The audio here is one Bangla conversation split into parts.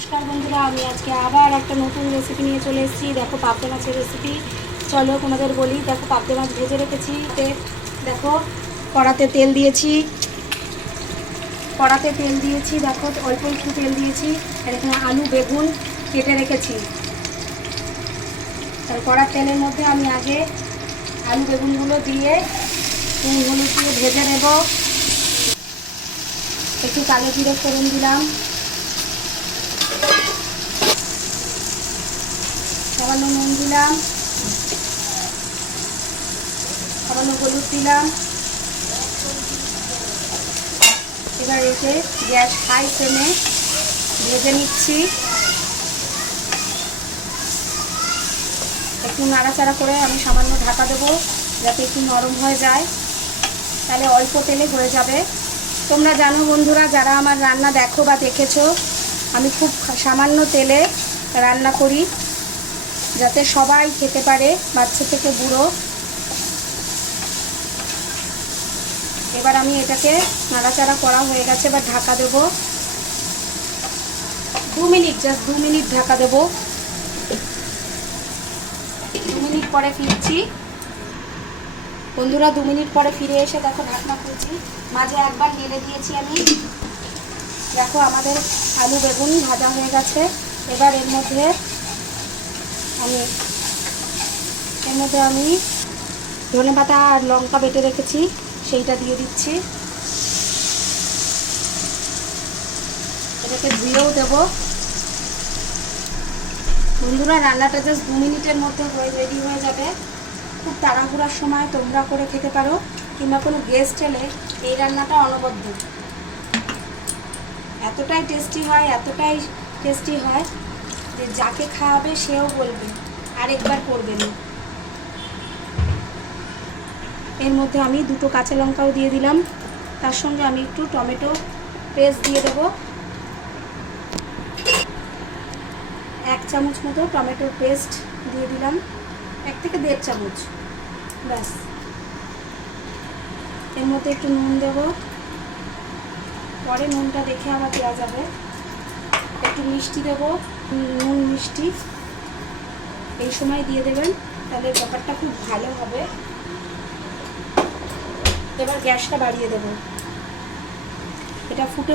নমস্কার বন্ধুরা, আমি আজকে আবার একটা নতুন রেসিপি নিয়ে চলে এসেছি। দেখো পাবদা মাছের রেসিপি। চলো তোমাদের বলি। দেখো পাবদা মাছ ভেজে রেখেছি। দেখো কড়াতে তেল দিয়েছি। দেখো অল্প একটু তেল দিয়েছি। আর এখানে আলু বেগুন কেটে রেখেছি। আর কড়ার তেলের মধ্যে আমি আগে আলু বেগুনগুলো দিয়ে নুন হলুদ দিয়ে ভেজে নেব। একটু কালো জিরে ফোড়ন দিলাম, সামান্য নুন দিলাম, সামান্য হলুদ দিলাম। এবার এসে গ্যাস হাই ফ্লেমে ভেজে নিচ্ছি। একটু নাড়াচাড়া করে আমি সামান্য ঢাকা দেবো যাতে একটু নরম হয়ে যায়, তাহলে অল্প তেলে হয়ে যাবে। তোমরা জানো বন্ধুরা, যারা আমার রান্না দেখো বা দেখেছো, আমি খুব সামান্য তেলে রান্না করি যাতে সবাই খেতে পারে, বাচ্চা থেকে বুড়ো। এবার আমি এটাকে নাড়াচাড়া করা হয়ে গেছে, এবার ঢাকা দেব 2 মিনিট, জাস্ট 2 মিনিট ঢাকা দেব। 2 মিনিট পরে ফিরছি বন্ধুরা। 2 মিনিট পরে ফিরে এসে দেখো ঢাকনা খুলছি। মাঝে একবার নেড়ে দিয়েছি আমি। দেখো আমাদের আলু বেগুন ভাজা হয়ে গেছে। এবার এর মধ্যে আমি ধনেপাতা আর লঙ্কা বেটে রেখেছি, সেইটা দিয়ে দিচ্ছি। এটাকে ধুয়েও দেব বন্ধুরা। রান্নাটা জাস্ট 2 মিনিটের মধ্যে রেডি হয়ে যাবে। খুব তাড়াহুড়ার সময় তোমরা করে খেতে পারো, কিংবা কোনো গেস্ট এলে এই রান্নাটা অনবদ্য। এতটাই টেস্টি হয় যে যাকে খাওয়াবে সেও বলবে আরেকবার করবে না। এর মধ্যে আমি 2টো কাঁচা লঙ্কাও দিয়ে দিলাম। তার সঙ্গে আমি একটু টমেটো পেস্ট দিয়ে দেবো। 1 চামচ মতো টমেটোর পেস্ট দিয়ে দিলাম, 1 থেকে 1.5 চামচ ব্যাস। এর মধ্যে একটু নুন দেব, পরে নুনটা দেখে আবার দেওয়া যাবে। একটু মিষ্টি দেব, নুন মিষ্টি এই সময় দিয়ে দেবেন, তাহলে ব্যাপারটা খুব ভালো হবে। এবার গ্যাসটা বাড়িয়ে দেব। এটা ফুটে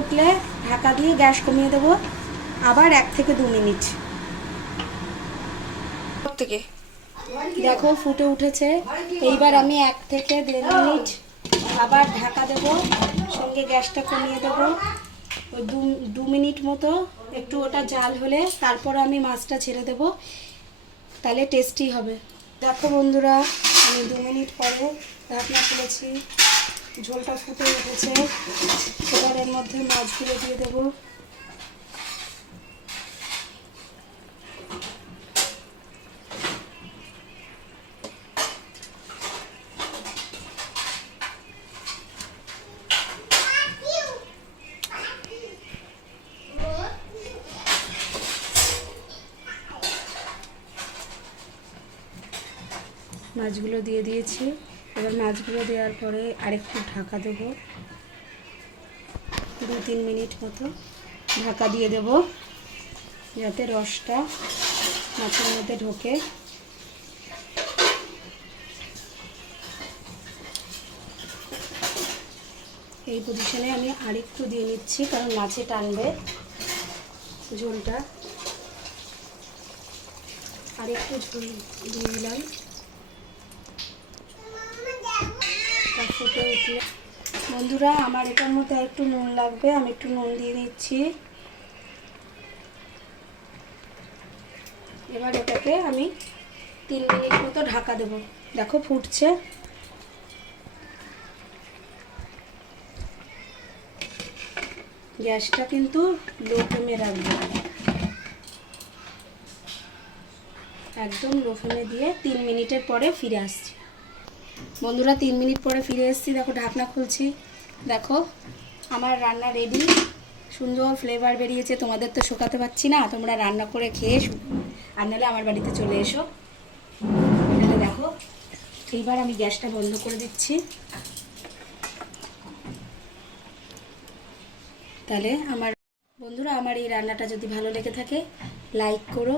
উঠলে ঢাকা দিয়ে গ্যাস কমিয়ে দেব আবার 1 থেকে 2 মিনিট। দেখো ফুটে উঠেছে। এইবার আমি 1 থেকে 1.5 মিনিট আবার ঢাকা দেব, সঙ্গে গ্যাসটা কমিয়ে দেব। ওই 2 মিনিট মতো একটু ওটা জাল হলে তারপর আমি মাছটা ছেড়ে দেব, তাহলে টেস্টি হবে। দেখো বন্ধুরা, আমি 2 মিনিট পরে ঢাকনা খুলেছি, ঝোলটা ফুটে উঠেছে। এবার এর মধ্যে মাছগুলো দিয়ে দেবো। মাছগুলো দিয়ে দিয়েছি। এবার মাছগুলো দেওয়ার পরে আরেকটু ঢাকা দেব, 2-3 মিনিট মতো ঢাকা দিয়ে দেব, যাতে রসটা মাছের মধ্যে ঢোকে। এই পজিশনে আমি আরেকটু দিয়ে নিচ্ছি, কারণ মাছে টানবে ঝোলটা। আরেকটু ঝোল দিয়ে দিলাম। ফুটে উঠলে বন্ধুরা, আমার এটার মধ্যে একটু নুন লাগবে, আমি একটু নুন দিয়ে দিচ্ছি। এবার এটাকে আমি 3 মিনিট মতো ঢাকা দেব। দেখো ফুটছে। গ্যাসটা কিন্তু লো ফ্লেমে রাখবো, একদম লো ফ্লেমে দিয়ে 3 মিনিটের পরে ফিরে আসছি বন্ধুরা। 3 মিনিট পরে ফিরে এসেছি। দেখো ঢাকনা খুলছি। দেখো আমার রান্না রেডি, সুন্দর ফ্লেভার বেরিয়েছে। তোমাদের তো শোকাতে পারছি না, তোমরা রান্না করে খেয়ে আর নাহলে আমার বাড়িতে চলে এসো। তাহলে দেখো এইবার আমি গ্যাসটা বন্ধ করে দিচ্ছি। তাহলে আমার বন্ধুরা, আমার এই রান্নাটা যদি ভালো লেগে থাকে লাইক করো,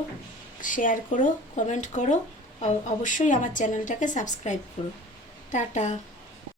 শেয়ার করো, কমেন্ট করো, অবশ্যই আমার চ্যানেলটাকে সাবস্ক্রাইব করো। টাটা।